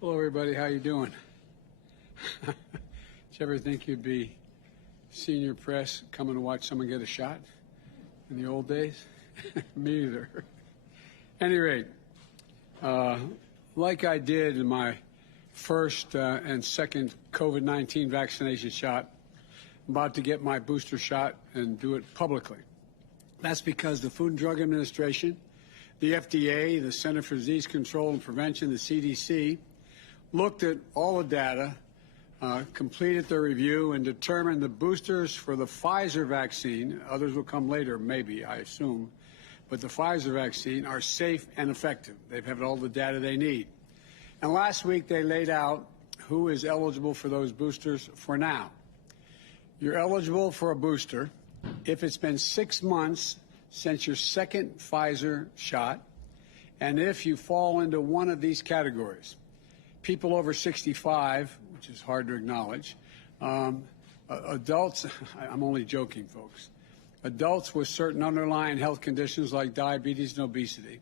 Hello, everybody. How you doing? Did you ever think you'd be senior press coming to watch someone get a shot in the old days? Me either. Any rate, like I did in my first and second COVID-19 vaccination shot, I'm about to get my booster shot and do it publicly. That's because the Food and Drug Administration, the FDA, the Center for Disease Control and Prevention, the CDC, looked at all the data, completed their review, and determined the boosters for the Pfizer vaccine, others will come later, maybe, I assume, but the Pfizer vaccine are safe and effective. They've had all the data they need. And last week they laid out who is eligible for those boosters for now. You're eligible for a booster if it's been 6 months since your second Pfizer shot, and if you fall into one of these categories. People over 65, which is hard to acknowledge, adults, I'm only joking, folks, adults with certain underlying health conditions like diabetes and obesity,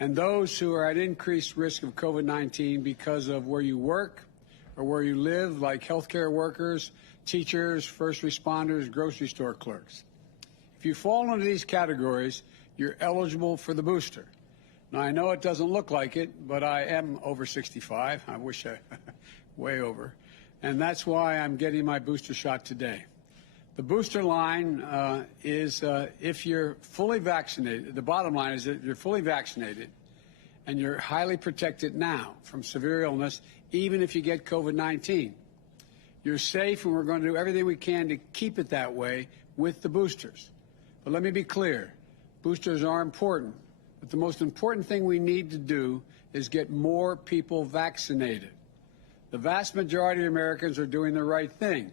and those who are at increased risk of COVID-19 because of where you work or where you live, like healthcare workers, teachers, first responders, grocery store clerks. If you fall into these categories, you're eligible for the booster. Now, I know it doesn't look like it, but I am over 65. I wish I way over. And that's why I'm getting my booster shot today. The booster line is if you're fully vaccinated. The bottom line is that you're fully vaccinated and you're highly protected now from severe illness, even if you get COVID-19. You're safe, and we're going to do everything we can to keep it that way with the boosters. But let me be clear. Boosters are important. But the most important thing we need to do is get more people vaccinated. The vast majority of Americans are doing the right thing.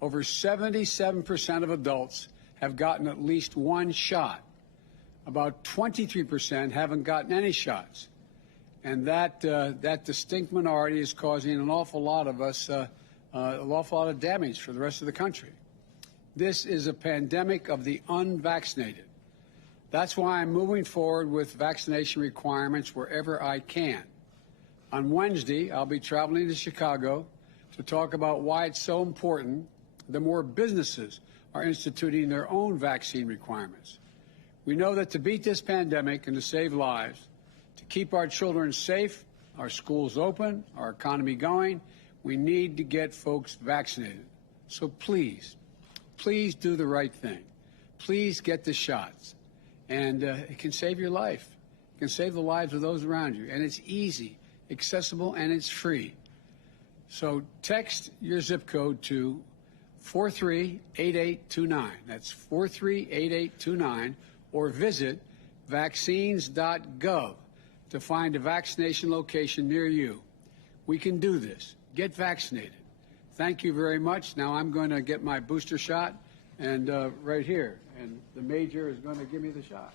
Over 77% of adults have gotten at least one shot. About 23% haven't gotten any shots. And that distinct minority is causing an awful lot of us, an awful lot of damage for the rest of the country. This is a pandemic of the unvaccinated. That's why I'm moving forward with vaccination requirements wherever I can. On Wednesday, I'll be traveling to Chicago to talk about why it's so important that more businesses are instituting their own vaccine requirements. We know that to beat this pandemic and to save lives, to keep our children safe, our schools open, our economy going, we need to get folks vaccinated. So please, please do the right thing. Please get the shots. And it can save your life. It can save the lives of those around you. And it's easy, accessible, and it's free. So text your zip code to 438829. That's 438829. Or visit vaccines.gov to find a vaccination location near you. We can do this. Get vaccinated. Thank you very much. Now I'm going to get my booster shot, and right here. And the major is going to give me the shot.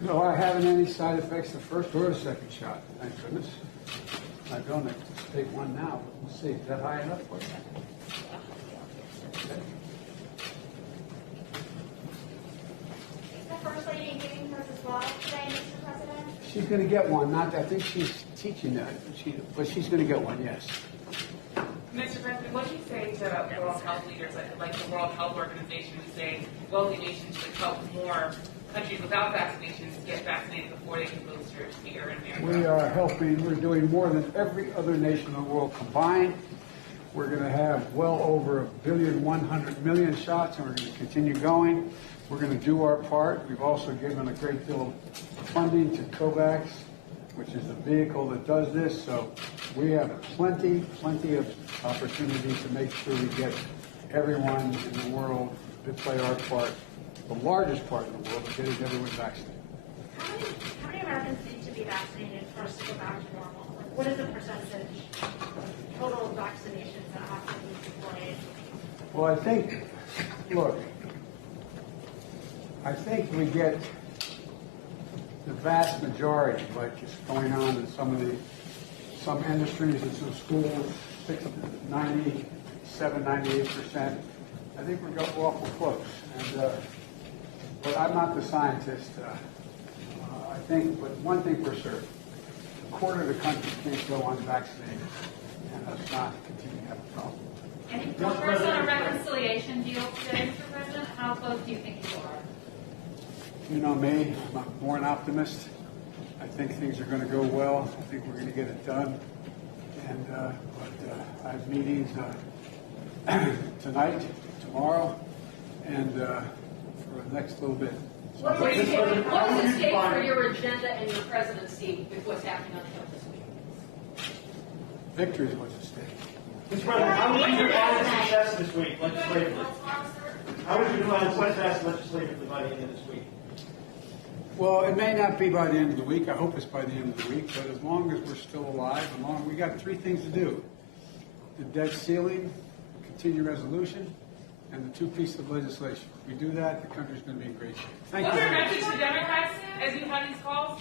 No, I haven't any side effects the first or the second shot, thank goodness. I don't have to take one now, but we'll see. Is that high enough for you? Okay. Is the First Lady giving hers as well today, Mr. President? She's going to get one. I think she's teaching that, but she's going to get one, yes. Mr. President, what do you say to World Health leaders like the World Health Organization who's saying wealthy nations should help more countries without vaccinations get vaccinated before they can boosters here in America? We are helping. We're doing more than every other nation in the world combined. We're going to have well over 1,100,000,000 shots, and we're going to continue going. We're going to do our part. We've also given a great deal of funding to COVAX, which is the vehicle that does this. So we have plenty of opportunities to make sure we get everyone in the world to play our part, the largest part in the world, of getting everyone vaccinated. How many Americans need to be vaccinated for us to go back to normal? Like, what is the percentage of total vaccinations that have to be deployed Well, I think, look, I think we get the vast majority, like is going on in some industries and some schools, 97, 98%. I think we're awful close. And, but I'm not the scientist. I think, but one thing for certain, a quarter of the country can't go unvaccinated, and us not continue to have a problem. Any progress on a reconciliation deal today, Mr. President? How close do you think you are? You know me, I'm more an optimist. I think things are going to go well. I think we're going to get it done. And I have meetings tonight, tomorrow, and for the next little bit. What does it take for your agenda and your presidency with what's happening on the Hill this week? Victory is what's at stake. Mr. President, how would you define success this week legislatively? How would you define success legislatively by the end of this week? Well, it may not be by the end of the week. I hope it's by the end of the week. But as long as we're still alive, we got three things to do: the debt ceiling, continued resolution, and the two pieces of legislation. If we do that, the country's going to be in great shape. Thank What's you. your message to Democrats as you have these calls?